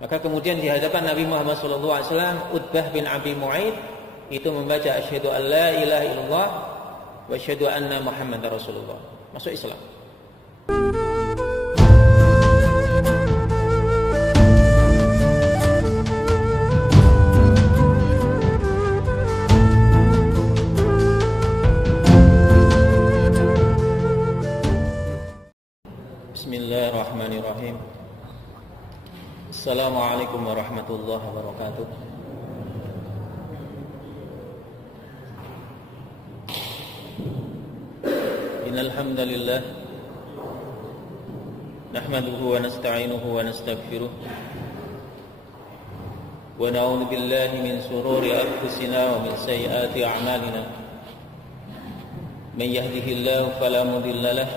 Maka kemudian di hadapan Nabi Muhammad SAW, Utbah bin Abi Mu'aid itu membaca asyhadu an la ilaha illallah wa asyhadu anna Muhammadar Rasulullah, masuk Islam. Bismillahirrahmanirrahim. Assalamualaikum warahmatullahi wabarakatuh. Innal hamdalillah nahmaduhu wa nasta'inuhu wa nastaghfiruh wa na'udzu billahi min shururi anfusina wa min sayyiati a'malina. Man yahdihillahu fala mudilla lahu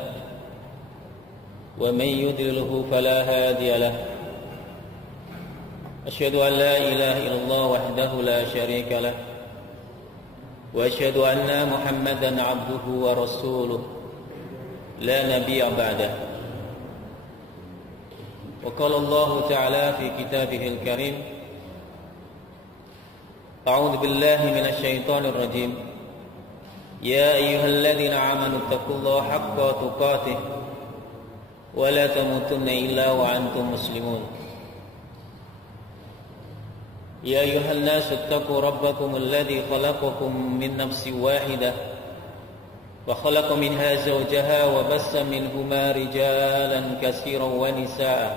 wa man yudlilhu fala hadiya lahu. Asyhadu an la ilaha illallah wahdahu la syarika lah wa asyhadu anna Muhammadan abduhu wa rasuluh la nabiyya ba'dah. Wa qala Allah ta'ala fi kitabihil karim, a'udzu billahi minasy syaithanir rajim, ya ayyuhalladzina amanu taqullaha haqqa tuqatih wa la tamutunna illa wa antum muslimun. يا أيها الناس اتقوا ربكم الذي خلقكم من نفس واحدة وخلق منها زوجها وبث منهما رجالا كثيرا ونساء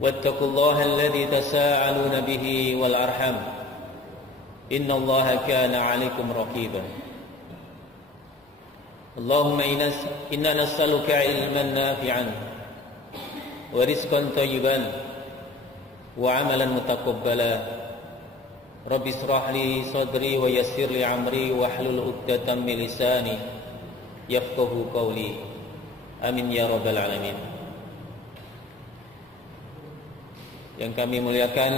واتقوا الله الذي تساءلون به والأرحام إن الله كان عليكم رقيبا. اللهم إنا نسألك علما نافعا ورزقا طيبا وعملا متقبلا. رب اشرح لي صدري ويسر لي امري واحلل عقدة من لساني يفقهوا قولي. Amin ya rabbal alamin. Yang kami muliakan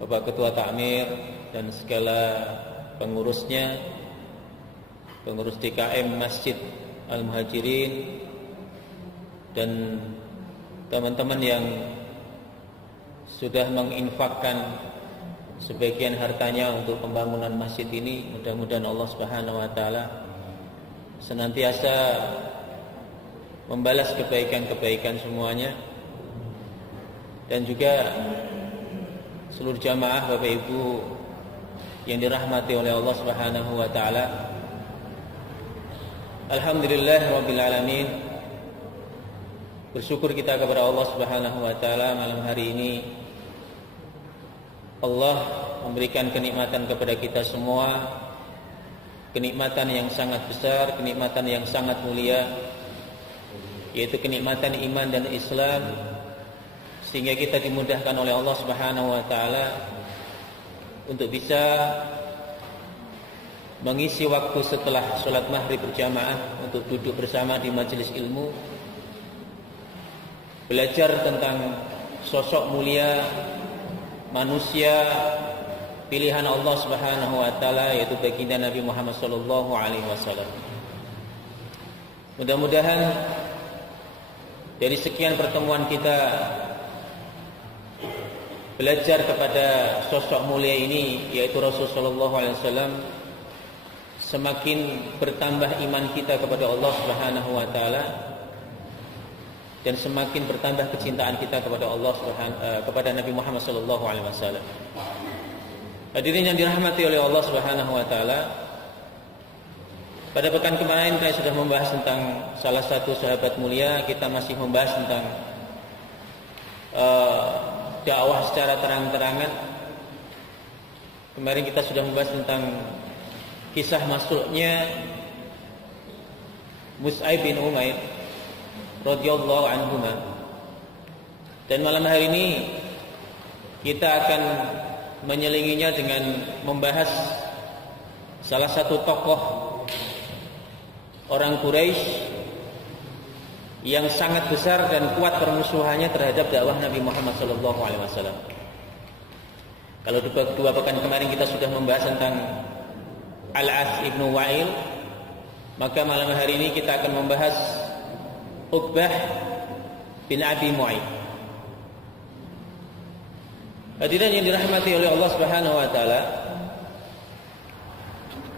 Bapak Ketua Takmir dan segala pengurusnya, pengurus DKM Masjid Al-Muhajirin, dan teman-teman yang sudah menginfakkan sebagian hartanya untuk pembangunan masjid ini. Mudah-mudahan Allah Subhanahu wa taala senantiasa membalas kebaikan-kebaikan semuanya, dan juga seluruh jamaah Bapak Ibu yang dirahmati oleh Allah Subhanahu wa taala. Alhamdulillah rabbil alamin. Bersyukur kita kepada Allah Subhanahu wa taala, malam hari ini Allah memberikan kenikmatan kepada kita semua, kenikmatan yang sangat besar, kenikmatan yang sangat mulia, yaitu kenikmatan iman dan Islam, sehingga kita dimudahkan oleh Allah Subhanahu wa taala untuk bisa mengisi waktu setelah sholat maghrib berjamaah untuk duduk bersama di majelis ilmu, belajar tentang sosok mulia manusia pilihan Allah Subhanahu wa taala, yaitu baginda Nabi Muhammad sallallahu alaihi wasallam. Mudah-mudahan dari sekian pertemuan kita belajar kepada sosok mulia ini, yaitu Rasul sallallahu alaihi wasallam, semakin bertambah iman kita kepada Allah Subhanahu wa taala, dan semakin bertambah kecintaan kita kepada Allah kepada Nabi Muhammad sallallahu alaihi wasallam. Hadirin yang dirahmati oleh Allah Subhanahu wa taala, pada pekan kemarin saya sudah membahas tentang salah satu sahabat mulia. Kita masih membahas tentang dakwah secara terang-terangan. Kemarin kita sudah membahas tentang kisah masuknya Mus'ab bin Umair radhiyallahu anhuma. Dan malam hari ini kita akan menyelinginya dengan membahas salah satu tokoh orang Quraisy yang sangat besar dan kuat permusuhannya terhadap dakwah Nabi Muhammad SAW. Kalau dua pekan kemarin kita sudah membahas tentang Al-As ibnu Wa'il, maka malam hari ini kita akan membahas Uqbah bin Abi Mu'aid. Hadirin yang dirahmati oleh Allah Subhanahu wa taala,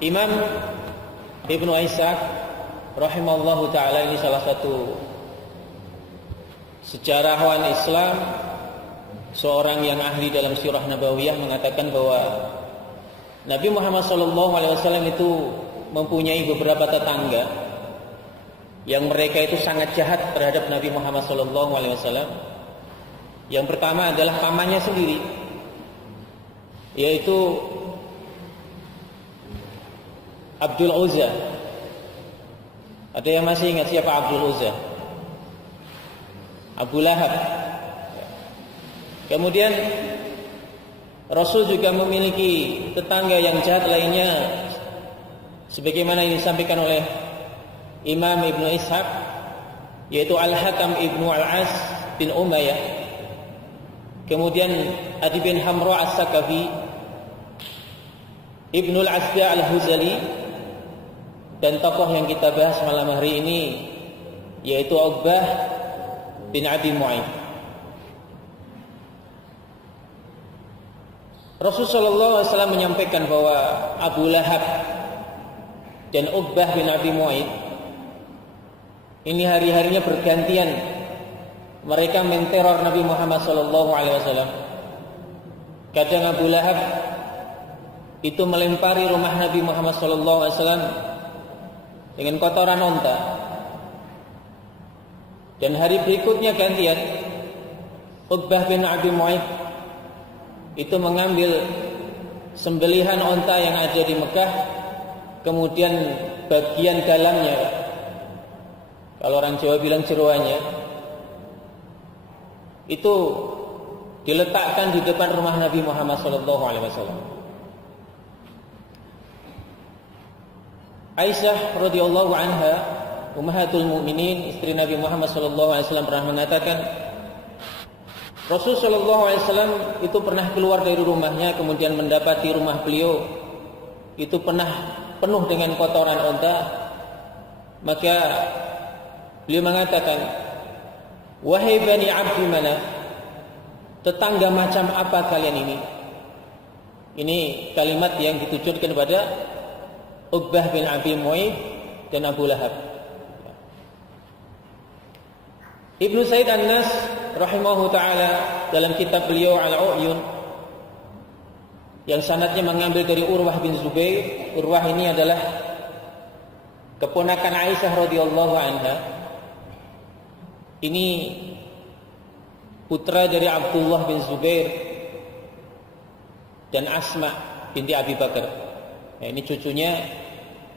Imam Ibnu Ishaq rahimallahu taala ini salah satu sejarawan Islam, seorang yang ahli dalam sirah nabawiyah, mengatakan bahwa Nabi Muhammad SAW itu mempunyai beberapa tetangga yang mereka itu sangat jahat terhadap Nabi Muhammad SAW. Yang pertama adalah pamannya sendiri, yaitu Abdul Uzza. Ada yang masih ingat siapa Abdul Uzza? Abu Lahab. Kemudian Rasul juga memiliki tetangga yang jahat lainnya, sebagaimana yang disampaikan oleh Imam Ibnu Ishaq, yaitu Al-Hakam Ibnu Al-As bin Umayyah. Kemudian Adi bin Hamra As-Sakafi, Ibnu Al-Azda Al-Huzali, dan tokoh yang kita bahas malam hari ini yaitu Uqbah bin Abi Mu'ayth. Rasulullah SAW menyampaikan bahwa Abu Lahab dan Uqbah bin Abi Mu'ayth ini hari-harinya bergantian mereka menteror Nabi Muhammad SAW. Kadang Abu Lahab itu melempari rumah Nabi Muhammad SAW dengan kotoran onta, dan hari berikutnya gantian Uqbah bin Abi Mu'ayth itu mengambil sembelihan onta yang ada di Mekah, kemudian bagian dalamnya, kalau orang Jawa bilang jeroannya, itu diletakkan di depan rumah Nabi Muhammad SAW. Aisyah radhiyallahu anha, ummahatul mukminin, istri Nabi Muhammad SAW, pernah mengatakan Rasul SAW itu pernah keluar dari rumahnya, kemudian mendapati rumah beliau itu pernah penuh dengan kotoran onta. Maka beliau mengatakan, wahai Bani Abdi Manaf, tetangga macam apa kalian ini? Ini kalimat yang ditujukan kepada Uqbah bin Abi Mu'ayth dan Abu Lahab. Ibnu Said An-Nas rahimahu ta'ala dalam kitab beliau Al-Uyun, yang sanadnya mengambil dari Urwah bin Zubair. Urwah ini adalah keponakan Aisyah radhiyallahu anha. Ini putra dari Abdullah bin Zubair dan Asma binti Abi Bakar. Ini cucunya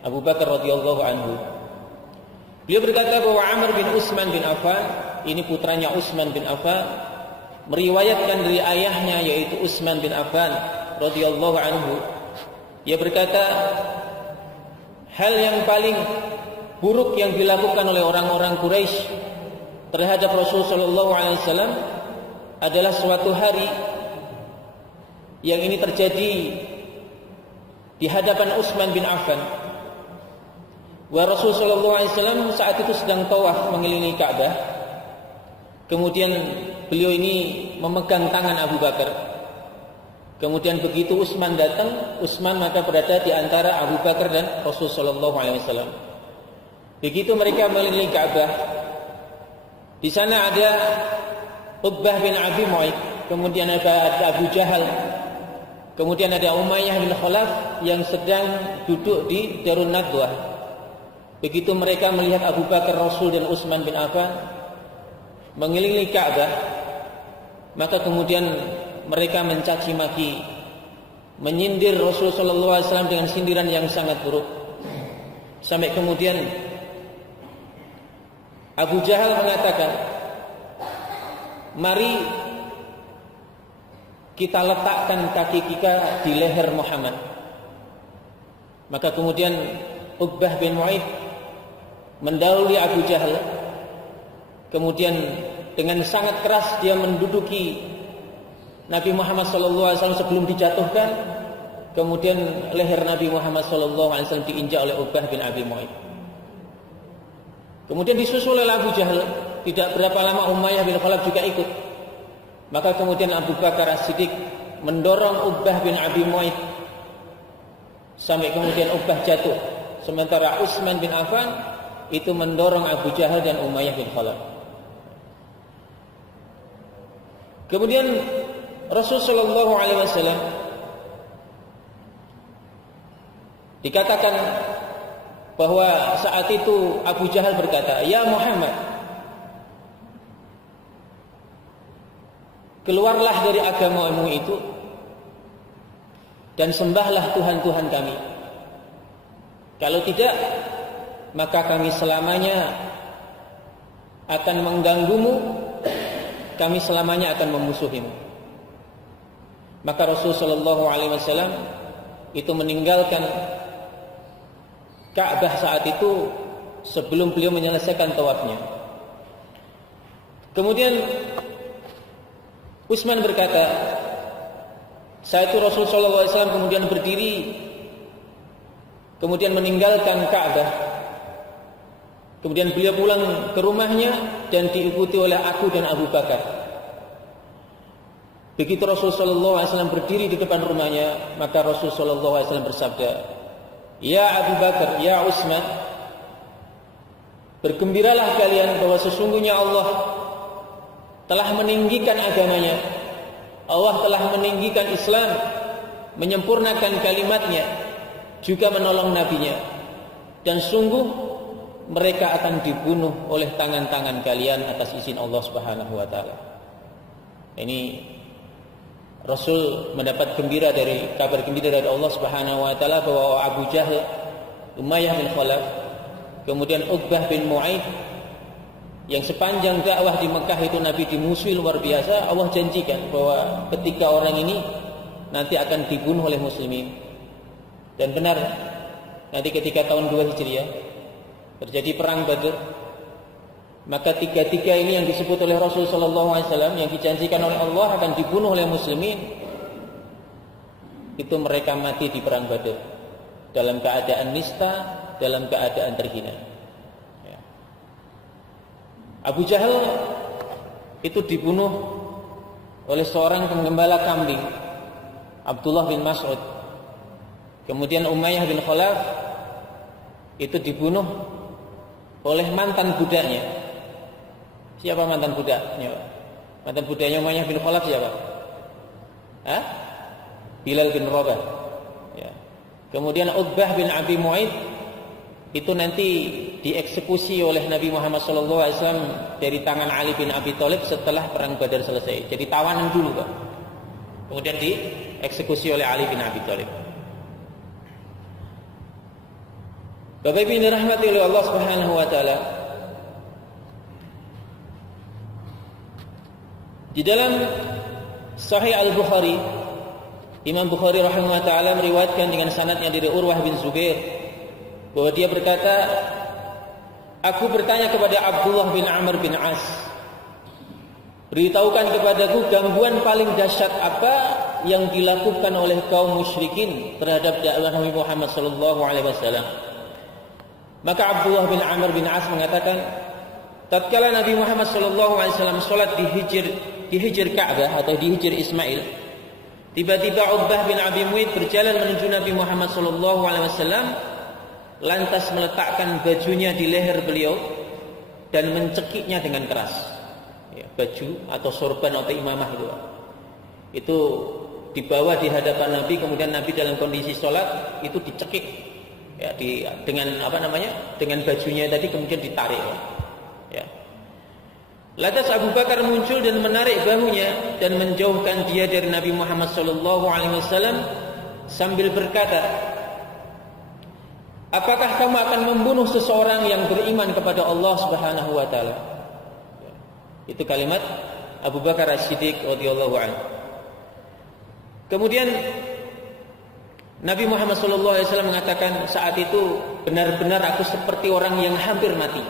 Abu Bakar radhiyallahu anhu. Beliau berkata bahwa Amr bin Utsman bin Affan, ini putranya Utsman bin Affan, meriwayatkan dari ayahnya yaitu Utsman bin Affan radhiyallahu anhu. Ia berkata, hal yang paling buruk yang dilakukan oleh orang-orang Quraisy terhadap Rasulullah SAW adalah suatu hari yang ini terjadi di hadapan Utsman bin Affan. Wa Rasulullah SAW saat itu sedang tawaf mengelilingi Ka'bah. Kemudian beliau ini memegang tangan Abu Bakar. Kemudian begitu Utsman datang, Utsman maka berada di antara Abu Bakar dan Rasulullah SAW. Begitu mereka mengelilingi Ka'bah, di sana ada Uqbah bin Abi Mu'ayth, kemudian ada Abu Jahal, kemudian ada Umayyah bin Khalaf yang sedang duduk di Darun Nadwah. Begitu mereka melihat Abu Bakar, Rasul dan Utsman bin Affan mengelilingi Ka'bah, maka kemudian mereka mencaci maki, menyindir Rasulullah SAW dengan sindiran yang sangat buruk. Sampai kemudian Abu Jahal mengatakan, mari kita letakkan kaki kita di leher Muhammad. Maka kemudian Uqbah bin Mu'ayth mendahului Abu Jahal, kemudian dengan sangat keras dia menduduki Nabi Muhammad SAW sebelum dijatuhkan. Kemudian leher Nabi Muhammad SAW diinjak oleh Uqbah bin Abi Mu'ayth. Kemudian disusul oleh Abu Jahal. Tidak berapa lama Umayyah bin Khalaf juga ikut. Maka kemudian Abu Bakar As-Siddiq mendorong Uqbah bin Abi Mu'ayth sampai kemudian Uqbah jatuh. Sementara Utsman bin Affan itu mendorong Abu Jahal dan Umayyah bin Khalaf. Kemudian Rasulullah sallallahu alaihi wasallam dikatakan bahwa saat itu Abu Jahal berkata, "Ya Muhammad, keluarlah dari agamamu itu dan sembahlah Tuhan-Tuhan kami. Kalau tidak, maka kami selamanya akan mengganggumu, kami selamanya akan memusuhimu." Maka Rasulullah sallallahu alaihi wasallam itu meninggalkan Ka'bah saat itu sebelum beliau menyelesaikan tawafnya. Kemudian Utsman berkata, saat itu Rasulullah sallallahu alaihi wasallam kemudian berdiri, kemudian meninggalkan Ka'bah. Kemudian beliau pulang ke rumahnya dan diikuti oleh aku dan Abu Bakar. Begitu Rasulullah sallallahu alaihi wasallam berdiri di depan rumahnya, maka Rasulullah sallallahu alaihi wasallam bersabda, "Ya Abu Bakar, ya Utsman, bergembiralah kalian bahwa sesungguhnya Allah telah meninggikan agamanya. Allah telah meninggikan Islam, menyempurnakan kalimatnya, juga menolong nabinya. Dan sungguh mereka akan dibunuh oleh tangan-tangan kalian atas izin Allah Subhanahu wa taala." Ini Rasul mendapat kabar gembira dari Allah Subhanahu wa taala bahwa Abu Jahal, Umayyah bin Khalaf, kemudian Uqbah bin Mu'ayth yang sepanjang dakwah di Mekah itu Nabi dimusuhi luar biasa, Allah janjikan bahwa ketika orang ini nanti akan dibunuh oleh muslimin. Dan benar, nanti ketika tahun 2 Hijriah terjadi perang Badr, maka tiga-tiga ini yang disebut oleh Rasul sallallahu alaihi wasallam yang dijanjikan oleh Allah akan dibunuh oleh muslimin, itu mereka mati di perang Badr dalam keadaan nista, dalam keadaan terhina. Ya. Abu Jahal itu dibunuh oleh seorang penggembala kambing, Abdullah bin Mas'ud. Kemudian Umayyah bin Khalaf itu dibunuh oleh mantan budaknya. Siapa mantan budaknya? Mantan budaknya Umayyah bin Khalaf siapa? Bilal bin Rabah. Ya. Kemudian Uqbah bin Abi Mu'ayth itu nanti dieksekusi oleh Nabi Muhammad SAW dari tangan Ali bin Abi Thalib setelah perang Badar selesai. Jadi tawanan dulu, Pak. Kemudian dieksekusi oleh Ali bin Abi Thalib. Bapak Ibu yang dirahmati oleh Allah Subhanahu wa taala, di dalam Sahih Al-Bukhari, Imam Bukhari rahimahullah taala meriwayatkan dengan sanadnya dari Urwah bin Zubair bahwa dia berkata, "Aku bertanya kepada Abdullah bin Amr bin As, beritahukan kepadaku gangguan paling dahsyat apa yang dilakukan oleh kaum musyrikin terhadap dakwah Nabi Muhammad sallallahu alaihi wasallam." Maka Abdullah bin Amr bin As mengatakan, tatkala Nabi Muhammad SAW sholat di hijr Ka'bah atau di hijr Ismail, tiba-tiba Uqbah bin Abi Mu'ayth berjalan menuju Nabi Muhammad SAW, lantas meletakkan bajunya di leher beliau dan mencekiknya dengan keras. Ya, baju atau sorban atau imamah itu dibawa di hadapan Nabi, kemudian Nabi dalam kondisi sholat itu dicekik. Ya, dengan bajunya tadi kemudian ditarik. Ya. Lantas Abu Bakar muncul dan menarik bahunya dan menjauhkan dia dari Nabi Muhammad SAW sambil berkata, "Apakah kamu akan membunuh seseorang yang beriman kepada Allah Subhanahu wa taala?" Itu kalimat Abu Bakar As-Siddiq radhiyallahu anhu. Kemudian Nabi Muhammad SAW mengatakan, saat itu benar-benar aku seperti orang yang hampir mati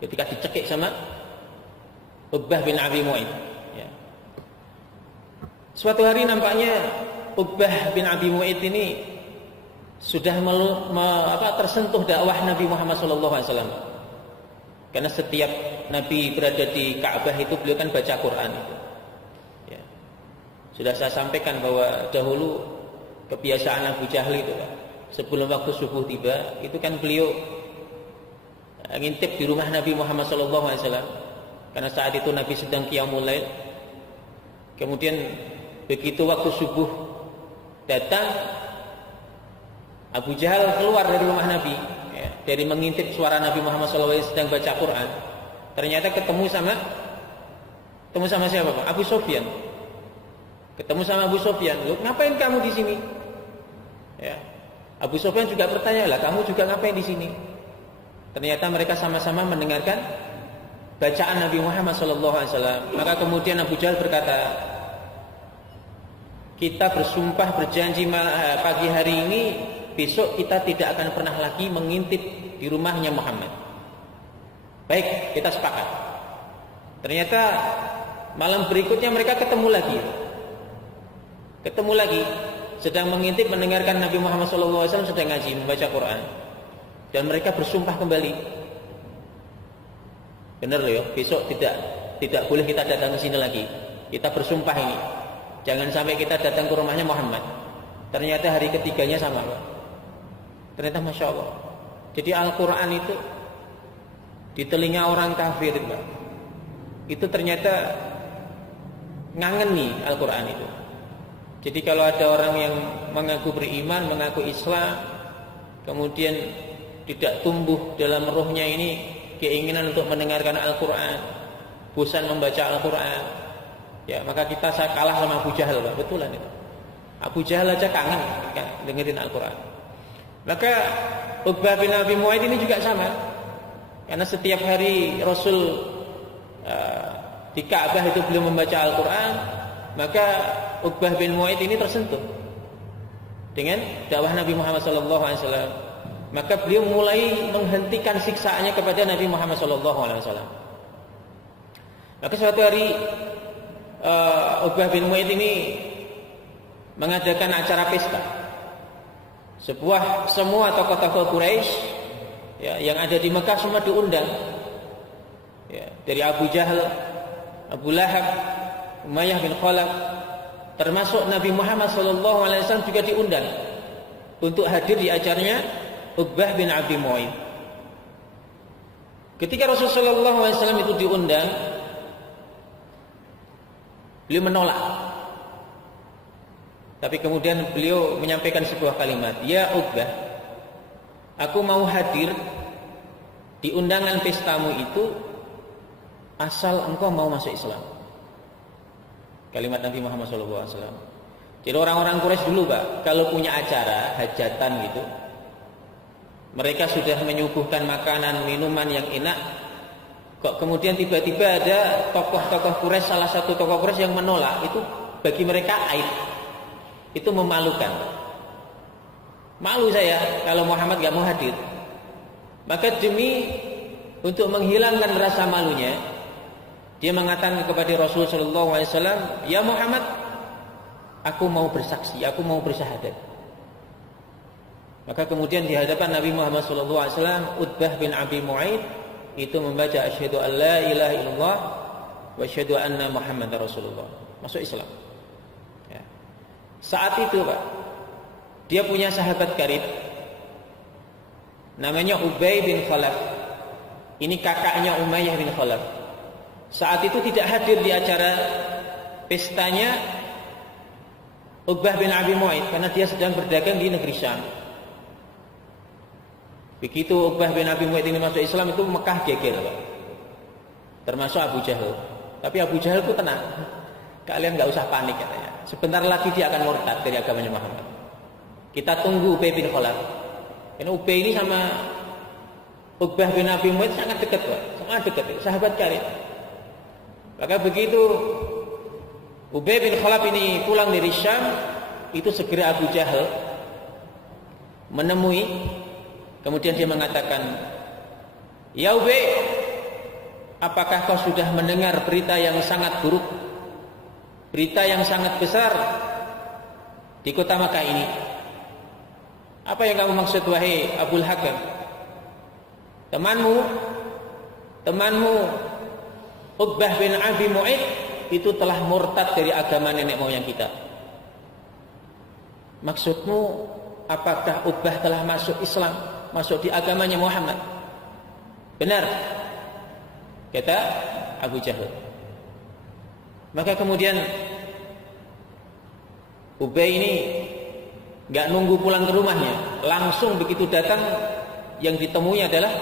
ketika dicekik sama Uqbah bin Abi Mu'ayth. Ya. Suatu hari nampaknya Uqbah bin Abi Mu'ayth ini sudah tersentuh dakwah Nabi Muhammad SAW. Karena setiap Nabi berada di Ka'bah itu beliau kan baca Quran itu. Sudah saya sampaikan bahwa dahulu kebiasaan Abu Jahal itu Pak, sebelum waktu subuh tiba, itu kan beliau ngintip di rumah Nabi Muhammad SAW, karena saat itu Nabi sedang qiyamul lail. Kemudian begitu waktu subuh datang, Abu Jahal keluar dari rumah Nabi, ya, dari mengintip suara Nabi Muhammad SAW sedang baca Quran. Ternyata ketemu sama siapa Pak? Abu Sufyan. Ketemu sama Abu Sufyan. Loh, ngapain kamu di sini? Ya. Abu Sufyan juga bertanya, lah kamu juga ngapain di sini? Ternyata mereka sama-sama mendengarkan bacaan Nabi Muhammad SAW. Maka kemudian Abu Jahal berkata, kita bersumpah berjanji pagi hari ini, besok kita tidak akan pernah lagi mengintip di rumahnya Muhammad. Baik, kita sepakat. Ternyata malam berikutnya mereka ketemu lagi, sedang mengintip mendengarkan Nabi Muhammad SAW sedang ngaji membaca Quran, dan mereka bersumpah kembali. Benar loh ya, besok tidak boleh kita datang ke sini lagi. Kita bersumpah ini, jangan sampai kita datang ke rumahnya Muhammad. Ternyata hari ketiganya sama Pak. Ternyata Masya Allah. Jadi Al-Quran itu di telinga orang kafir Pak, itu ternyata ngangeni Al-Quran itu. Jadi kalau ada orang yang mengaku beriman, mengaku Islam, kemudian tidak tumbuh dalam rohnya ini keinginan untuk mendengarkan Al-Quran, bosan membaca Al-Quran, ya maka saya kalah sama Abu Jahal Pak. Betulan itu. Abu Jahal aja kangen dengerin Al-Quran. Maka Uqbah bin Abi Mu'aid ini juga sama. Karena setiap hari Rasul di Ka'bah itu beliau membaca Al-Quran, maka Uqbah bin Mu'aid ini tersentuh dengan dakwah Nabi Muhammad SAW. Maka beliau mulai menghentikan siksaannya kepada Nabi Muhammad SAW. Maka suatu hari Uqbah bin Mu'aid ini mengadakan acara pesta. Semua tokoh-tokoh Quraisy, ya, yang ada di Mekah semua diundang, ya, dari Abu Jahal, Abu Lahab, Umayyah bin Khalaf, termasuk Nabi Muhammad SAW juga diundang untuk hadir di acaranya Uqbah bin Abi Mu'aid. Ketika Rasulullah SAW itu diundang, beliau menolak. Tapi kemudian beliau menyampaikan sebuah kalimat, ya Uqbah, aku mau hadir di undangan pestamu itu asal engkau mau masuk Islam. Kalimat Nabi Muhammad SAW. Jadi orang-orang Quraisy dulu Pak, kalau punya acara hajatan gitu, mereka sudah menyuguhkan makanan, minuman yang enak, kok kemudian tiba-tiba ada tokoh-tokoh Quraisy, salah satu tokoh Quraisy yang menolak, itu bagi mereka aib. Itu memalukan. Malu saya kalau Muhammad gak mau hadir. Maka demi untuk menghilangkan rasa malunya, dia mengatakan kepada Rasulullah SAW, ya Muhammad, aku mau bersaksi, aku mau bersyahadat. Maka kemudian di hadapan Nabi Muhammad SAW, Uqbah bin Abi Mu'aid itu membaca asyhadu an la ilaha illallah wa asyhadu anna Muhammadar Rasulullah, masuk Islam. Ya. Saat itu Pak, dia punya sahabat karib namanya Ubay bin Khalaf. Ini kakaknya Umayyah bin Khalaf. Saat itu tidak hadir di acara pestanya Uqbah bin Abi Mu'aid karena dia sedang berdagang di negeri Syam. Begitu Uqbah bin Abi Mu'aid ini masuk Islam, itu Mekah geger Pak. Termasuk Abu Jahal. Tapi Abu Jahal itu tenang. Kalian gak usah panik katanya. Sebentar lagi dia akan murtad dari agamanya Muhammad. Kita tunggu Ubay bin Khalaf. Karena Ubay ini sama Uqbah bin Abi Mu'aid sangat dekat Pak. Sangat dekat, sahabat karib. Maka begitu Ubay bin Khalaf ini pulang dari Syam, itu segera Abu Jahal menemui. Kemudian dia mengatakan, ya Ubay, apakah kau sudah mendengar berita yang sangat buruk, berita yang sangat besar di kota Makkah ini? Apa yang kamu maksud wahai Abul Hakam? Temanmu Uqbah bin Abi Mu'aid itu telah murtad dari agama nenek moyang kita. Maksudmu, apakah Utbah telah masuk Islam, masuk di agamanya Muhammad? Benar, kata Abu Jahal. Maka kemudian Ubay ini gak nunggu pulang ke rumahnya, langsung begitu datang yang ditemui adalah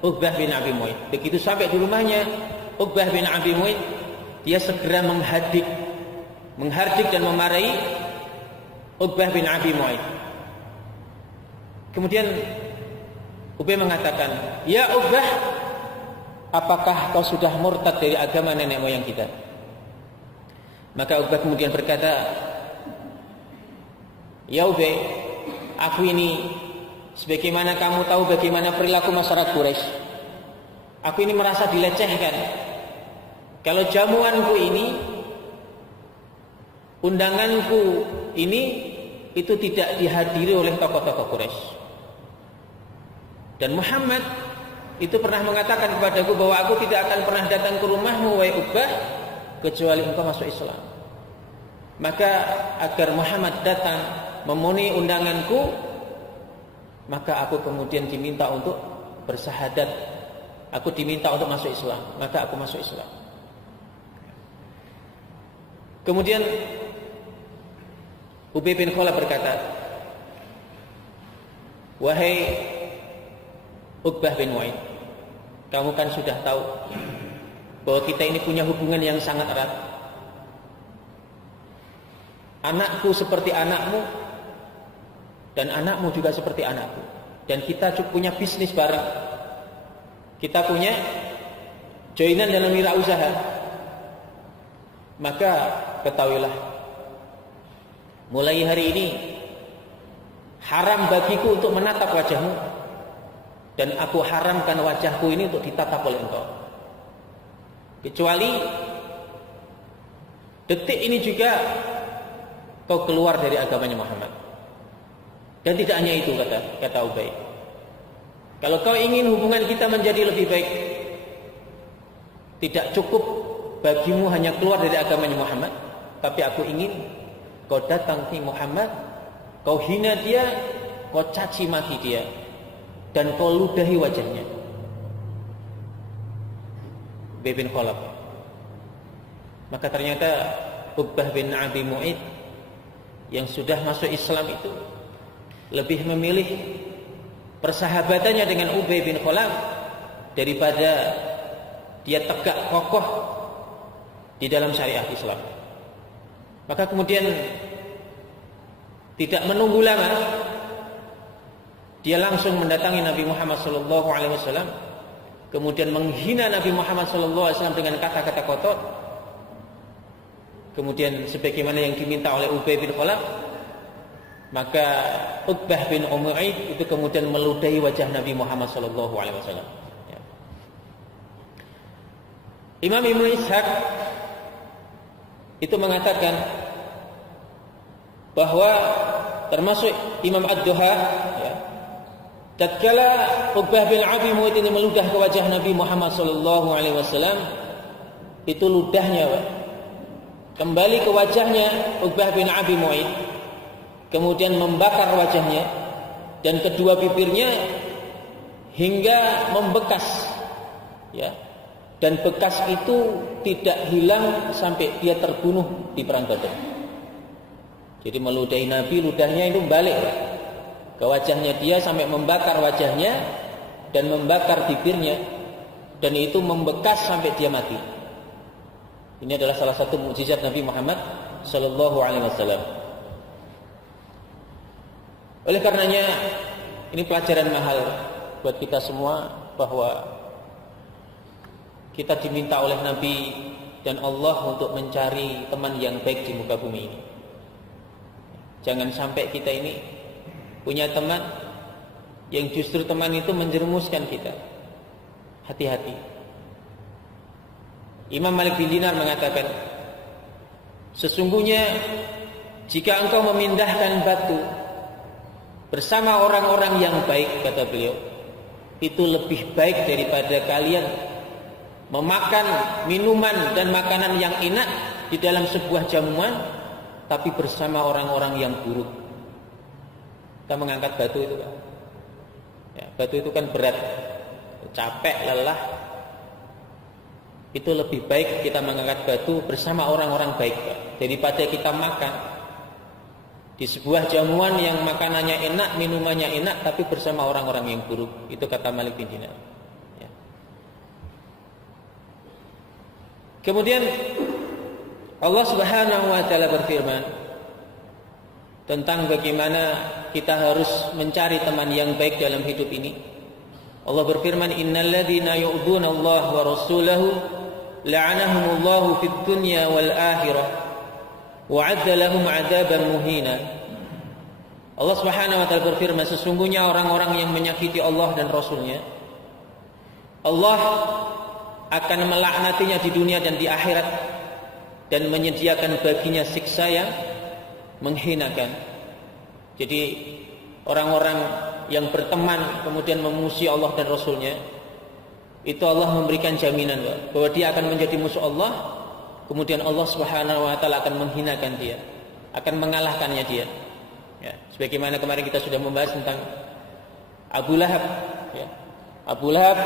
Uqbah bin Abi Mu'ayth. Begitu sampai di rumahnya Uqbah bin Abi Mu'ayth, dia segera menghardik dan memarahi Uqbah bin Abi Mu'ayth. Kemudian Ubay mengatakan, "Ya Uqbah, apakah kau sudah murtad dari agama nenek moyang kita?" Maka Uqbah kemudian berkata, "Ya Ubay, aku ini sebagaimana kamu tahu bagaimana perilaku masyarakat Quraisy. Aku ini merasa dilecehkan. Kalau jamuanku ini, undanganku ini itu tidak dihadiri oleh tokoh-tokoh Quraisy. Dan Muhammad itu pernah mengatakan kepadaku bahwa aku tidak akan pernah datang ke rumahmu, wahai Uqbah, kecuali engkau masuk Islam. Maka agar Muhammad datang memenuhi undanganku, maka aku kemudian diminta untuk bersahadat. Aku diminta untuk masuk Islam, maka aku masuk Islam." Kemudian Ubay bin Khalaf berkata, "Wahai Uqbah bin Mu'ayth, kamu kan sudah tahu bahwa kita ini punya hubungan yang sangat erat. Anakku seperti anakmu, dan anakmu juga seperti anakku. Dan kita punya bisnis bareng. Kita punya joinan dalam wirausaha. Maka ketahuilah, mulai hari ini haram bagiku untuk menatap wajahmu, dan aku haramkan wajahku ini untuk ditatap oleh engkau. Kecuali detik ini juga kau keluar dari agamanya Muhammad." Dan tidak hanya itu, kata Ubay. Kalau kau ingin hubungan kita menjadi lebih baik, tidak cukup bagimu hanya keluar dari agamanya Muhammad, tapi aku ingin kau datang ke Muhammad, kau hina dia, kau caci maki dia, dan kau ludahi wajahnya. Ubay bin Khalaf. Maka ternyata Uqbah bin Abi Mu'ayth yang sudah masuk Islam itu lebih memilih persahabatannya dengan Ubay bin Khalaf daripada dia tegak kokoh di dalam syariat Islam. Maka kemudian tidak menunggu lama, dia langsung mendatangi Nabi Muhammad SAW, kemudian menghina Nabi Muhammad SAW dengan kata-kata kotor. Kemudian sebagaimana yang diminta oleh Ubay bin Khalaf, maka Uqbah bin Mu'ayth itu kemudian meludahi wajah Nabi Muhammad SAW. Ya. Imam Ibnu Ishaq itu mengatakan bahwa termasuk Imam Ad-Duha, ya, tatkala Uqbah bin Abi Mu'ayth ini meludah ke wajah Nabi Muhammad SAW, itu ludahnya kembali ke wajahnya Uqbah bin Abi Mu'ayth, kemudian membakar wajahnya dan kedua bibirnya hingga membekas, ya, dan bekas itu tidak hilang sampai dia terbunuh di perang Badar. Jadi meludahi Nabi, ludahnya itu balik ke wajahnya dia sampai membakar wajahnya dan membakar bibirnya, dan itu membekas sampai dia mati. Ini adalah salah satu mukjizat Nabi Muhammad SAW. Oleh karenanya ini pelajaran mahal buat kita semua, bahwa kita diminta oleh Nabi dan Allah untuk mencari teman yang baik di muka bumi ini. Jangan sampai kita ini punya teman yang justru teman itu menjerumuskan kita. Hati-hati. Imam Malik bin Dinar mengatakan, sesungguhnya jika engkau memindahkan batu bersama orang-orang yang baik, kata beliau, itu lebih baik daripada kalian memakan minuman dan makanan yang enak di dalam sebuah jamuan, tapi bersama orang-orang yang buruk. Kita mengangkat batu itu Pak. Ya, batu itu kan berat, capek, lelah. Itu lebih baik kita mengangkat batu bersama orang-orang baik Pak, daripada kita makan di sebuah jamuan yang makanannya enak, minumannya enak, tapi bersama orang-orang yang buruk. Itu kata Malik bin Dinar. Ya. Kemudian Allah Subhanahu wa taala berfirman tentang bagaimana kita harus mencari teman yang baik dalam hidup ini. Allah berfirman, "Innalladzina yu'dzuna Allah wa rasulahu la'anahumullahu fid dunya wal akhirah wa 'adza lahum 'adzaban muhina." Allah Subhanahu wa taala berfirman, sesungguhnya orang-orang yang menyakiti Allah dan Rasul-Nya, Allah akan melaknatinya di dunia dan di akhirat, dan menyediakan baginya siksa yang menghinakan. Jadi orang-orang yang berteman kemudian memusuhi Allah dan Rasul-Nya, itu Allah memberikan jaminan bahwa dia akan menjadi musuh Allah. Kemudian Allah Subhanahu wa taala akan menghinakan dia, akan mengalahkannya dia. Ya, sebagaimana kemarin kita sudah membahas tentang Abu Lahab. Ya. Abu Lahab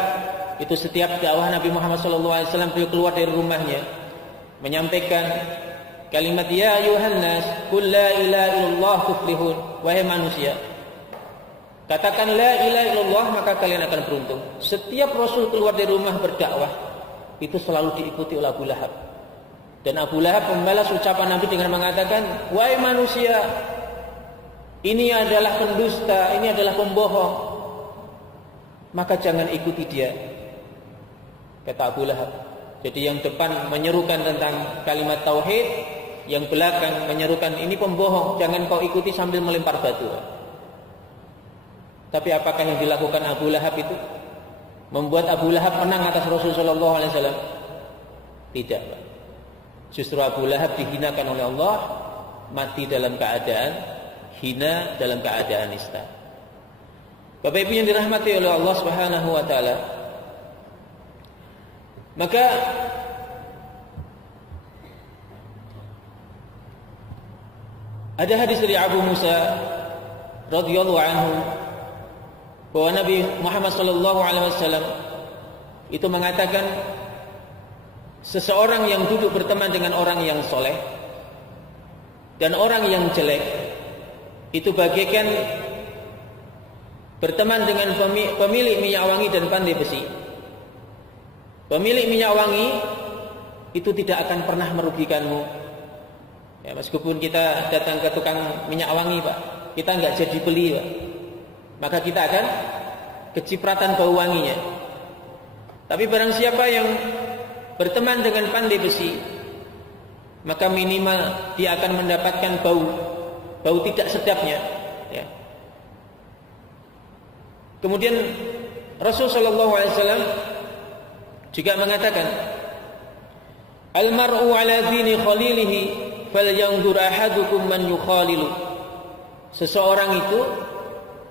itu setiap dakwah Nabi Muhammad SAW beliau keluar dari rumahnya menyampaikan kalimat ya ayuhan nas qul la ilaha illallah tuflihun, wahai manusia, katakan la ilaha illallah maka kalian akan beruntung. Setiap Rasul keluar dari rumah berdakwah itu selalu diikuti oleh Abu Lahab. Dan Abu Lahab membalas ucapan Nabi dengan mengatakan, wahai manusia, ini adalah pendusta, ini adalah pembohong, maka jangan ikuti dia, kata Abu Lahab. Jadi yang depan menyerukan tentang kalimat tauhid, yang belakang menyerukan ini pembohong, jangan kau ikuti sambil melempar batu. Tapi apakah yang dilakukan Abu Lahab itu membuat Abu Lahab menang atas Rasulullah SAW? Tidak. Justru Abu Lahab dihinakan oleh Allah, mati dalam keadaan hina, dalam keadaan nista. Bapak Ibu yang dirahmati oleh Allah Subhanahu wa taala, maka ada hadis dari Abu Musa radhiyallahu anhu bahwa Nabi Muhammad sallallahu alaihi wasallam itu mengatakan, seseorang yang duduk berteman dengan orang yang soleh dan orang yang jelek itu bagaikan berteman dengan pemilik minyak wangi dan pandai besi. Pemilik minyak wangi itu tidak akan pernah merugikanmu. Ya, meskipun kita datang ke tukang minyak wangi, Pak, kita nggak jadi beli, Pak, maka kita akan kecipratan bau wanginya. Tapi barang siapa yang berteman dengan pandai besi, maka minimal dia akan mendapatkan bau tidak sedapnya. Ya. Kemudian Rasulullah SAW juga mengatakan, al-mar'u ala dini khalilihi falyanzur ahadukum man yukhalilu. Seseorang itu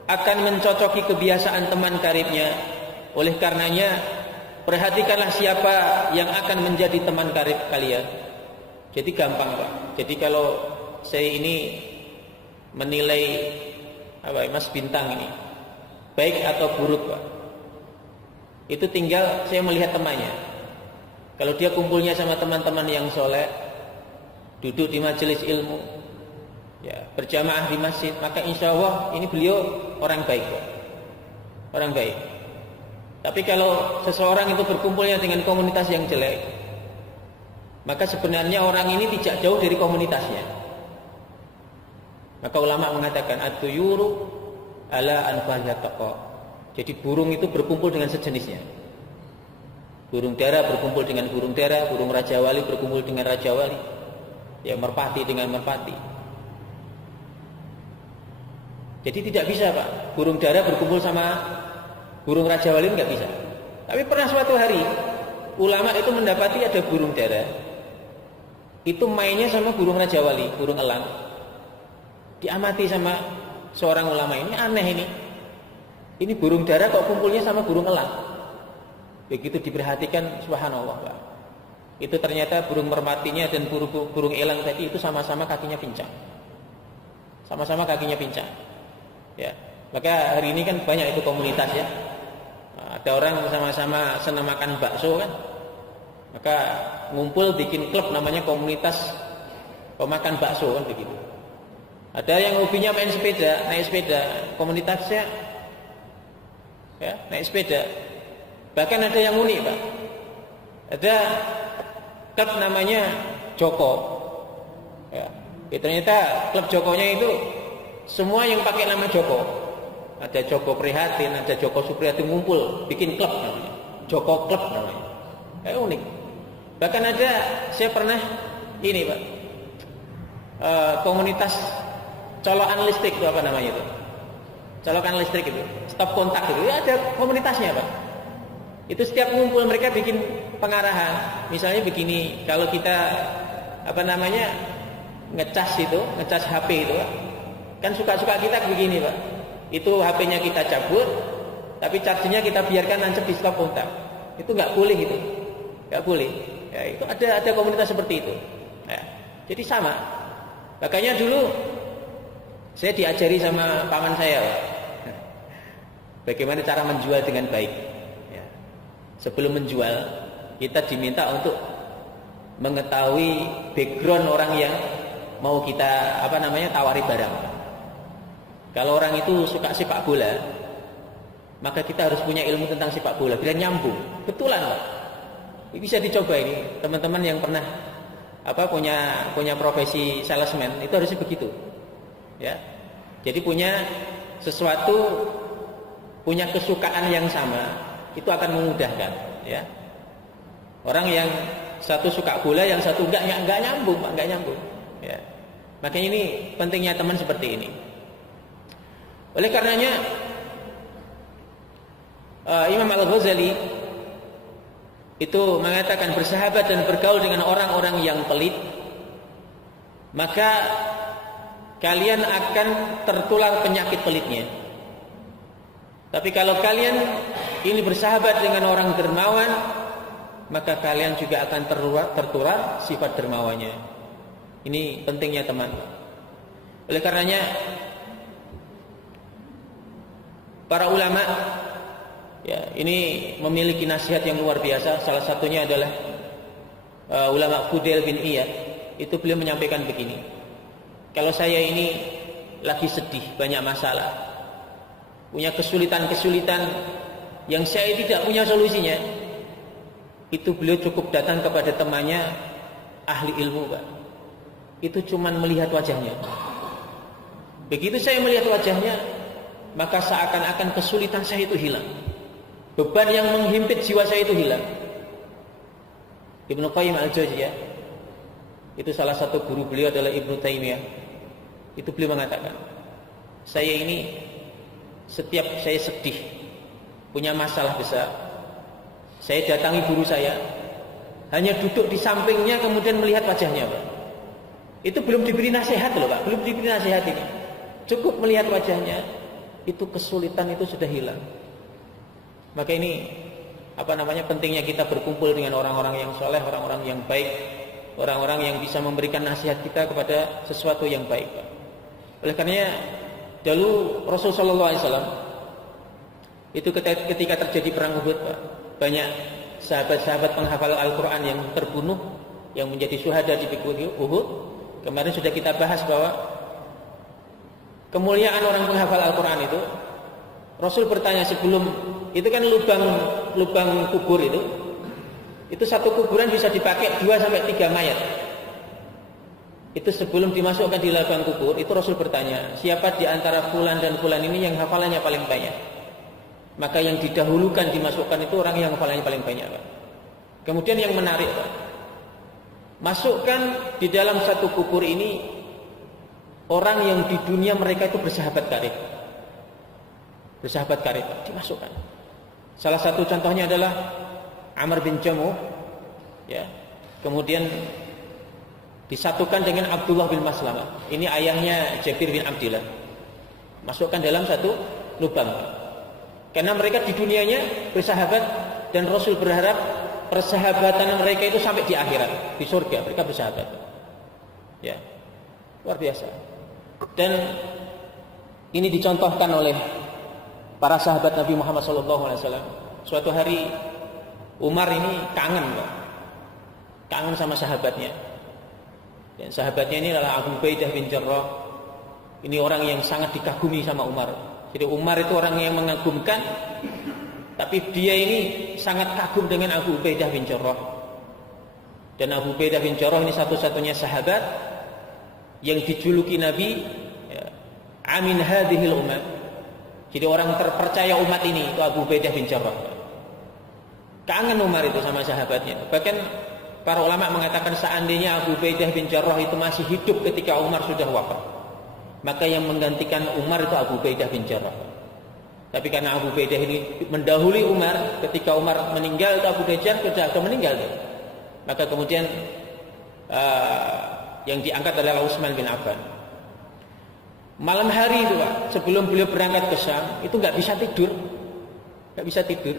akan mencocoki kebiasaan teman karibnya. Oleh karenanya, perhatikanlah siapa yang akan menjadi teman karib kalian. Jadi gampang, Pak. Jadi kalau saya ini menilai Mas Bintang ini baik atau buruk, Pak, itu tinggal saya melihat temannya. Kalau dia kumpulnya sama teman-teman yang soleh, duduk di majelis ilmu, ya, berjamaah di masjid, maka insya Allah ini beliau orang baik, Pak. Orang baik. Tapi kalau seseorang itu berkumpulnya dengan komunitas yang jelek, maka sebenarnya orang ini tidak jauh dari komunitasnya. Maka ulama mengatakan at-tuyuru ala anfahiyat taqa. Jadi burung itu berkumpul dengan sejenisnya. Burung dara berkumpul dengan burung dara, burung raja wali berkumpul dengan raja wali, ya, merpati dengan merpati. Jadi tidak bisa, Pak, burung dara berkumpul sama burung raja wali, nggak bisa. Tapi pernah suatu hari ulama itu mendapati ada burung dara itu mainnya sama burung raja wali, burung elang. Diamati sama seorang ulama, ini aneh ini. Ini burung dara kok kumpulnya sama burung elang. Begitu diperhatikan, subhanallah, Pak. Itu ternyata burung merpatinya dan burung elang tadi itu sama-sama kakinya pincang. Sama-sama kakinya pincang. Ya. Maka hari ini kan banyak itu komunitas ya. Ada orang sama-sama senang makan bakso kan. Maka ngumpul bikin klub namanya komunitas pemakan bakso kan begitu. Ada yang hobinya main sepeda, naik sepeda, komunitasnya ya, naik sepeda. Bahkan ada yang unik, Pak. Ada klub namanya Joko. Ya. Ternyata klub Jokonya itu semua yang pakai nama Joko. Ada Joko Prihatin, ada Joko Suprihatin ngumpul bikin klub namanya. Joko Klub namanya. Unik. Bahkan ada, saya pernah ini, Pak. Komunitas colokan listrik itu apa namanya itu? Colokan listrik itu, stop kontak itu. Ya, ada komunitasnya, Pak. Itu setiap ngumpul mereka bikin pengarahan. Misalnya begini, kalau kita ngecas HP itu, Pak. Kan suka-suka kita begini, Pak. Itu HP-nya kita cabut, tapi charge-nya kita biarkan nancep di stop kontak. Itu nggak boleh itu. Nggak boleh. Ya, itu ada komunitas seperti itu. Ya. Jadi sama. Makanya dulu saya diajari sama paman saya, Pak. Bagaimana cara menjual dengan baik. Ya. Sebelum menjual, kita diminta untuk mengetahui background orang yang mau kita tawari barang. Kalau orang itu suka sepak bola, maka kita harus punya ilmu tentang sepak bola biar nyambung. Betulan, Pak. Bisa dicoba ini, teman-teman yang pernah punya profesi salesman, itu harusnya begitu. Ya. Jadi punya sesuatu, punya kesukaan yang sama, itu akan memudahkan, ya. Orang yang satu suka bola, yang satu enggak nyambung, Pak, enggak nyambung. Ya. Makanya ini pentingnya teman seperti ini. Oleh karenanya Imam Al-Ghazali itu mengatakan bersahabat dan bergaul dengan orang-orang yang pelit, maka kalian akan tertular penyakit pelitnya. Tapi kalau kalian ini bersahabat dengan orang dermawan, maka kalian juga akan tertular sifat dermawannya. Ini pentingnya teman. Oleh karenanya para ulama ya ini memiliki nasihat yang luar biasa. Salah satunya adalah ulama Fudail bin Iyad. Itu beliau menyampaikan begini. Kalau saya ini lagi sedih, banyak masalah, punya kesulitan-kesulitan yang saya tidak punya solusinya, itu beliau cukup datang kepada temannya ahli ilmu, Pak. Itu cuman melihat wajahnya. Begitu saya melihat wajahnya, maka seakan-akan kesulitan saya itu hilang. Beban yang menghimpit jiwa saya itu hilang. Ibnu Qayyim Al-Jauziyah, itu salah satu guru beliau adalah Ibnu Taimiyah. Itu beliau mengatakan, saya ini setiap saya sedih, punya masalah besar, saya datangi guru saya, hanya duduk di sampingnya kemudian melihat wajahnya, Pak. Itu belum diberi nasihat loh, Pak. Belum diberi nasihat ini. Cukup melihat wajahnya, itu kesulitan itu sudah hilang. Maka ini pentingnya kita berkumpul dengan orang-orang yang soleh, orang-orang yang baik, orang-orang yang bisa memberikan nasihat kita kepada sesuatu yang baik, Pak. Oleh karenanya dulu Rasulullah SAW itu ketika terjadi perang Uhud, Pak, banyak sahabat-sahabat penghafal Al-Quran yang terbunuh, yang menjadi syuhada di Uhud. Kemarin sudah kita bahas bahwa kemuliaan orang penghafal Al-Quran itu, Rasul bertanya sebelum itu kan lubang kubur itu satu kuburan bisa dipakai 2-3 mayat. Itu sebelum dimasukkan di lubang kubur, itu Rasul bertanya, siapa di antara fulan dan fulan ini yang hafalannya paling banyak? Maka yang didahulukan dimasukkan itu orang yang hafalannya paling banyak, Pak. Kemudian yang menarik, Pak, masukkan di dalam satu kubur ini orang yang di dunia mereka itu bersahabat karib. Bersahabat karib, Pak, dimasukkan. Salah satu contohnya adalah Amr bin Jamuh, ya. Kemudian disatukan dengan Abdullah bin Maslamah. Ini ayahnya Jabir bin Abdillah. Masukkan dalam satu lubang. Karena mereka di dunianya bersahabat dan Rasul berharap persahabatan mereka itu sampai di akhirat, di surga mereka bersahabat. Ya, luar biasa. Dan ini dicontohkan oleh para sahabat Nabi Muhammad SAW. Suatu hari Umar ini kangen, Pak. Kangen sama sahabatnya. Dan sahabatnya ini adalah Abu Ubaidah bin Jarrah. Ini orang yang sangat dikagumi sama Umar. Jadi Umar itu orang yang mengagumkan, tapi dia ini sangat kagum dengan Abu Ubaidah bin Jarrah. Dan Abu Ubaidah bin Jarrah ini satu-satunya sahabat yang dijuluki Nabi Amin hadhil umat. Jadi orang terpercaya umat ini itu Abu Ubaidah bin Jarrah. Kangen Umar itu sama sahabatnya. Bahkan para ulama mengatakan seandainya Abu Ubaidah bin Jarrah itu masih hidup ketika Umar sudah wafat, maka yang menggantikan Umar itu Abu Ubaidah bin Jarrah. Tapi karena Abu Ubaidah ini mendahului Umar, ketika Umar meninggal, Abu Ubaidah sudah meninggal. Maka kemudian yang diangkat adalah Utsman bin Affan. Malam hari itu, Pak, sebelum beliau berangkat ke Syam, itu nggak bisa tidur, nggak bisa tidur.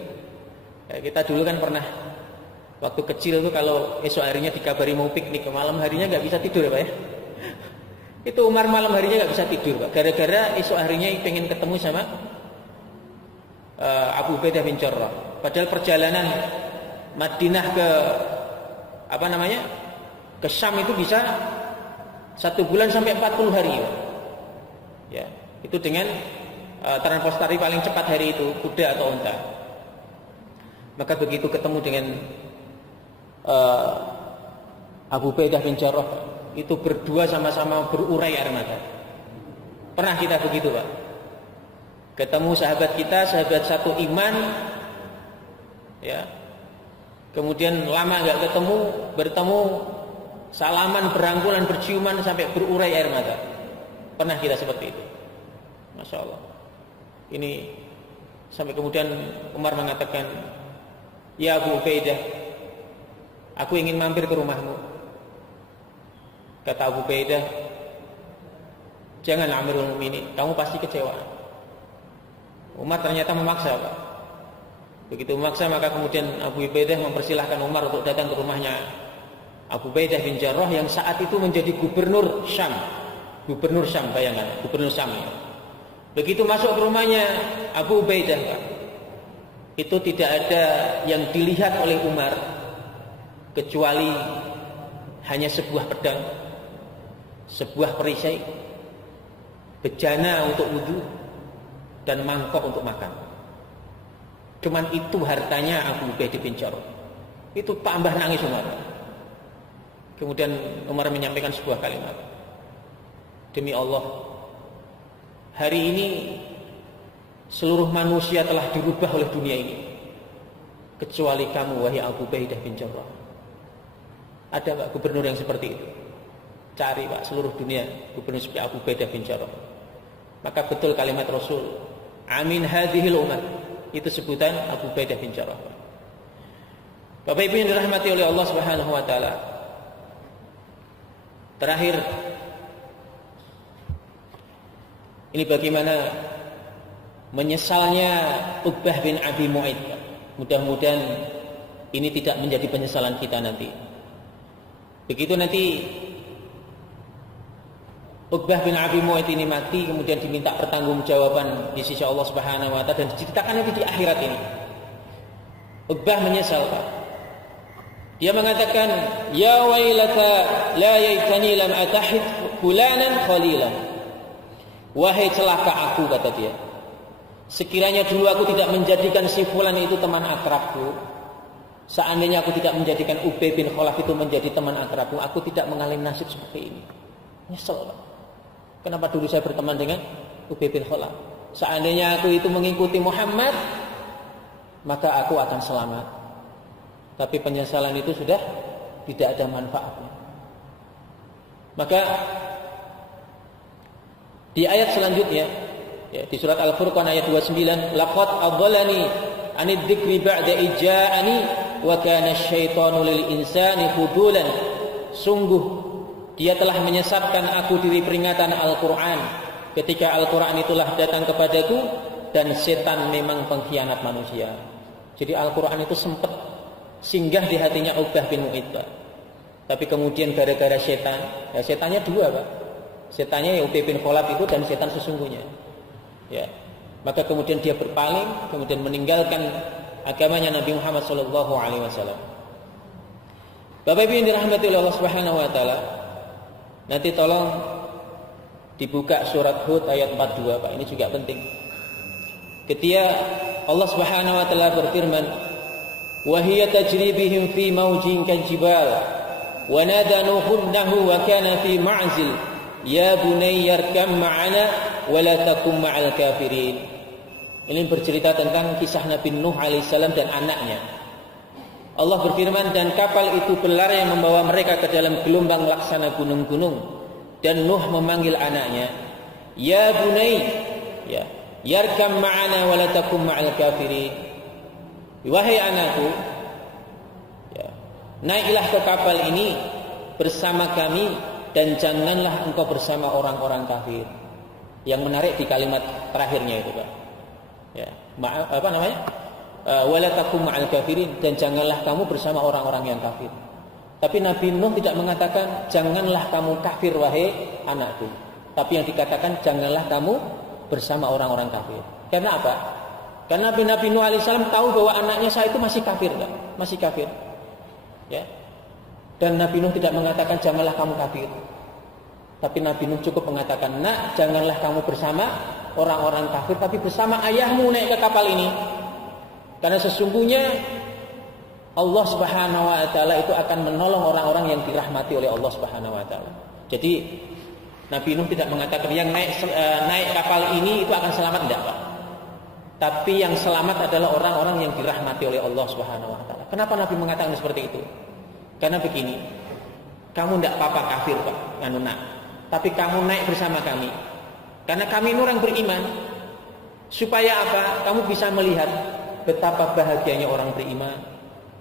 Ya, kita dulu kan pernah waktu kecil tuh kalau esok harinya dikabari mau piknik, malam harinya nggak bisa tidur ya, Pak ya. Itu Umar malam harinya nggak bisa tidur, Pak, gara-gara esok harinya pengen ketemu sama Abu Ubaidah bin Jarrah. Padahal perjalanan Madinah ke Syam itu bisa 1 bulan sampai 40 hari, Pak. Ya, itu dengan transportasi paling cepat hari itu kuda atau unta. Maka begitu ketemu dengan Abu Ubaidah bin Jarrah, itu berdua sama-sama berurai air mata. Pernah kita begitu, Pak? Ketemu sahabat kita, sahabat satu iman, ya. Kemudian lama nggak bertemu, salaman, berangkulan, berciuman sampai berurai air mata. Pernah kita seperti itu. Masya Allah. Ini sampai kemudian Umar mengatakan, ya Abu Ubaidah, aku ingin mampir ke rumahmu. Kata Abu Ubaidah, jangan Amirul Mukminin, kamu pasti kecewa. Umar ternyata memaksa, Pak. Begitu memaksa, maka kemudian Abu Ubaidah mempersilahkan Umar untuk datang ke rumahnya Abu Ubaidah bin Jarrah yang saat itu menjadi gubernur Syam. Gubernur Syam, bayangkan, gubernur Syam. Begitu masuk ke rumahnya Abu Ubaidah, Pak, itu tidak ada yang dilihat oleh Umar kecuali hanya sebuah pedang, sebuah perisai, bejana untuk wudu, dan mangkok untuk makan. Cuman itu hartanya Abu Ubaidah bin Jarrah. Itu tambah nangis Umar. Kemudian Umar menyampaikan sebuah kalimat, demi Allah, hari ini seluruh manusia telah dirubah oleh dunia ini, kecuali kamu, wahai Abu Ubaidah bin Jarrah. Ada, Pak, gubernur yang seperti itu? Cari, Pak, seluruh dunia gubernur seperti Abu Ubaidah bin Jarrah. Maka betul kalimat Rasul, amin hadhil umat, itu sebutan Abu Ubaidah bin Jarrah. Bapak Ibu yang dirahmati oleh Allah Subhanahu wa taala, terakhir ini bagaimana menyesalnya Uqbah bin Abi Mu'aid. Mudah-mudahan ini tidak menjadi penyesalan kita nanti. Begitu nanti Uqbah bin Abi Mu'aid ini mati, kemudian diminta pertanggungjawaban di sisi Allah Subhanahu wa taala, dan diceritakan nanti di akhirat ini. Uqbah menyesal, Pak. Dia mengatakan, ya wailata la yaitani lam atahid fulanan khalilan. Wahai celaka aku, kata dia, sekiranya dulu aku tidak menjadikan si fulan itu teman akrabku. Seandainya aku tidak menjadikan Ubay bin Khalaf itu menjadi teman akrabku, aku tidak mengalami nasib seperti ini. Nyesel, Pak. Kenapa dulu saya berteman dengan Ubay bin Khalaf? Seandainya aku itu mengikuti Muhammad, maka aku akan selamat. Tapi penyesalan itu sudah tidak ada manfaatnya. Maka di ayat selanjutnya, ya, di surat Al-Furqan ayat 29, laqad adallani anid dzikri ba'da ija'ani wa kana asyaitanu lil insani fudulan. Sungguh dia telah menyesatkan aku dari peringatan Al-Quran ketika Al-Quran itulah datang kepadaku, dan setan memang pengkhianat manusia. Jadi Al-Quran itu sempat singgah di hatinya Uqbah bin Mu'ayth. Tapi kemudian gara-gara setan, ya setannya dua Pak. Setannya ya Ubay bin Khalaf itu dan setan sesungguhnya. Ya. Maka kemudian dia berpaling, kemudian meninggalkan agamanya Nabi Muhammad SAW. Bapak Ibu yang dirahmati oleh Allah Subhanahu Wa Taala, nanti tolong dibuka surat Hud ayat 42 Pak. Ini juga penting. Ketika Allah Subhanahu Wa Taala berfirman, "Wa hiya tajri bihim fi mawjin kajibal, wa nada Nuhun nahu wa kana fi ma'zil, ya bunayya arkam ma'ana wa la takum ma'al kafirin." Ini bercerita tentang kisah Nabi Nuh alaihissalam dan anaknya. Allah berfirman, dan kapal itu berlari yang membawa mereka ke dalam gelombang laksana gunung-gunung. Dan Nuh memanggil anaknya, ya bunay, ya, yarkam ma'ana wa la takum ma'al kafirin. Wahai anakku, ya, naiklah ke kapal ini bersama kami dan janganlah engkau bersama orang-orang kafir. Yang menarik di kalimat terakhirnya itu Pak. Ya, apa namanya? Wala takum ma'al kafirin, dan janganlah kamu bersama orang-orang yang kafir. Tapi Nabi Nuh tidak mengatakan janganlah kamu kafir wahai anakku. Tapi yang dikatakan janganlah kamu bersama orang-orang kafir. Karena apa? Karena Nabi Nuh alaihissalam tahu bahwa anaknya saya itu masih kafir, kan? Masih kafir. Ya. Dan Nabi Nuh tidak mengatakan janganlah kamu kafir. Tapi Nabi Nuh cukup mengatakan, nak, janganlah kamu bersama orang-orang kafir, tapi bersama ayahmu naik ke kapal ini. Karena sesungguhnya Allah Subhanahu Wa Taala itu akan menolong orang-orang yang dirahmati oleh Allah Subhanahu Wa Taala. Jadi Nabi Nuh tidak mengatakan yang naik kapal ini itu akan selamat, tidak Pak. Tapi yang selamat adalah orang-orang yang dirahmati oleh Allah Subhanahu Wa Taala. Kenapa Nabi mengatakan seperti itu? Karena begini, kamu tidak apa-apa kafir Pak, nak. Tapi kamu naik bersama kami. Karena kami ini orang beriman. Supaya apa? Kamu bisa melihat betapa bahagianya orang beriman.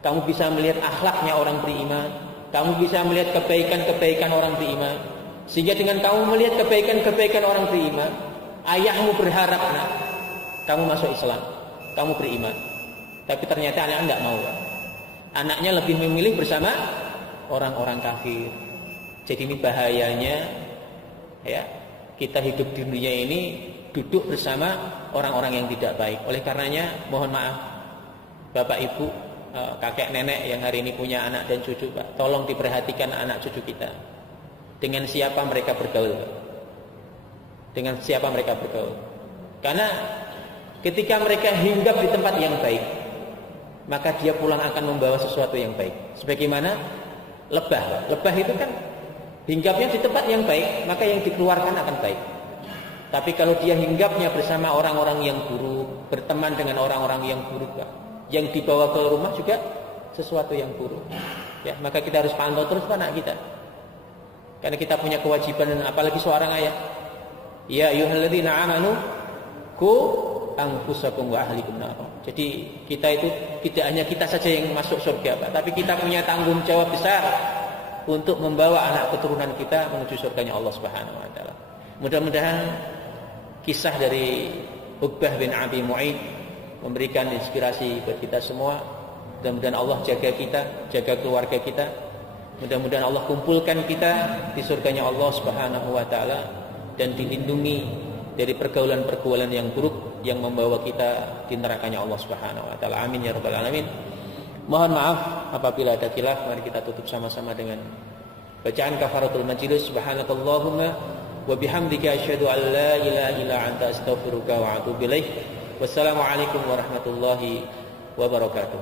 Kamu bisa melihat akhlaknya orang beriman. Kamu bisa melihat kebaikan-kebaikan orang beriman. Sehingga dengan kamu melihat kebaikan-kebaikan orang beriman, ayahmu berharap, nak, kamu masuk Islam, kamu beriman. Tapi ternyata anaknya tidak mau. Anaknya lebih memilih bersama orang-orang kafir. Jadi ini bahayanya, ya, kita hidup di dunia ini duduk bersama orang-orang yang tidak baik. Oleh karenanya mohon maaf Bapak Ibu, kakek nenek yang hari ini punya anak dan cucu Pak, tolong diperhatikan anak cucu kita. Dengan siapa mereka bergaul Pak. Dengan siapa mereka bergaul. Karena ketika mereka hinggap di tempat yang baik, maka dia pulang akan membawa sesuatu yang baik. Sebagaimana lebah. Lebah itu kan hinggapnya di tempat yang baik, maka yang dikeluarkan akan baik. Tapi kalau dia hinggapnya bersama orang-orang yang buruk, berteman dengan orang-orang yang buruk, yang dibawa ke rumah juga sesuatu yang buruk. Ya, maka kita harus pantau terus anak kita. Karena kita punya kewajiban, apalagi seorang ayah. Ya ayyuhalladzina amanu qu anfusakum wa ahlikum nar. Jadi kita itu tidak hanya kita saja yang masuk surga, Pak, tapi kita punya tanggung jawab besar untuk membawa anak keturunan kita menuju surganya Allah Subhanahu Wa Taala. Mudah-mudahan kisah dari Uqbah bin Abi Mu'ayth memberikan inspirasi buat kita semua. Mudah-mudahan Allah jaga kita, jaga keluarga kita. Mudah-mudahan Allah kumpulkan kita di surganya Allah Subhanahu Wa Taala dan dilindungi dari pergaulan-pergaulan yang buruk yang membawa kita di nerakanya Allah Subhanahu Wa Taala. Amin ya rabbal alamin. Mohon maaf apabila ada khilaf. Mari kita tutup sama-sama dengan bacaan kafaratul majlis. Subhanakallahumma wa bihamdika asyhadu an la ilaha illa anta astaghfiruka wa atubu ilaik. Wassalamualaikum warahmatullahi wabarakatuh.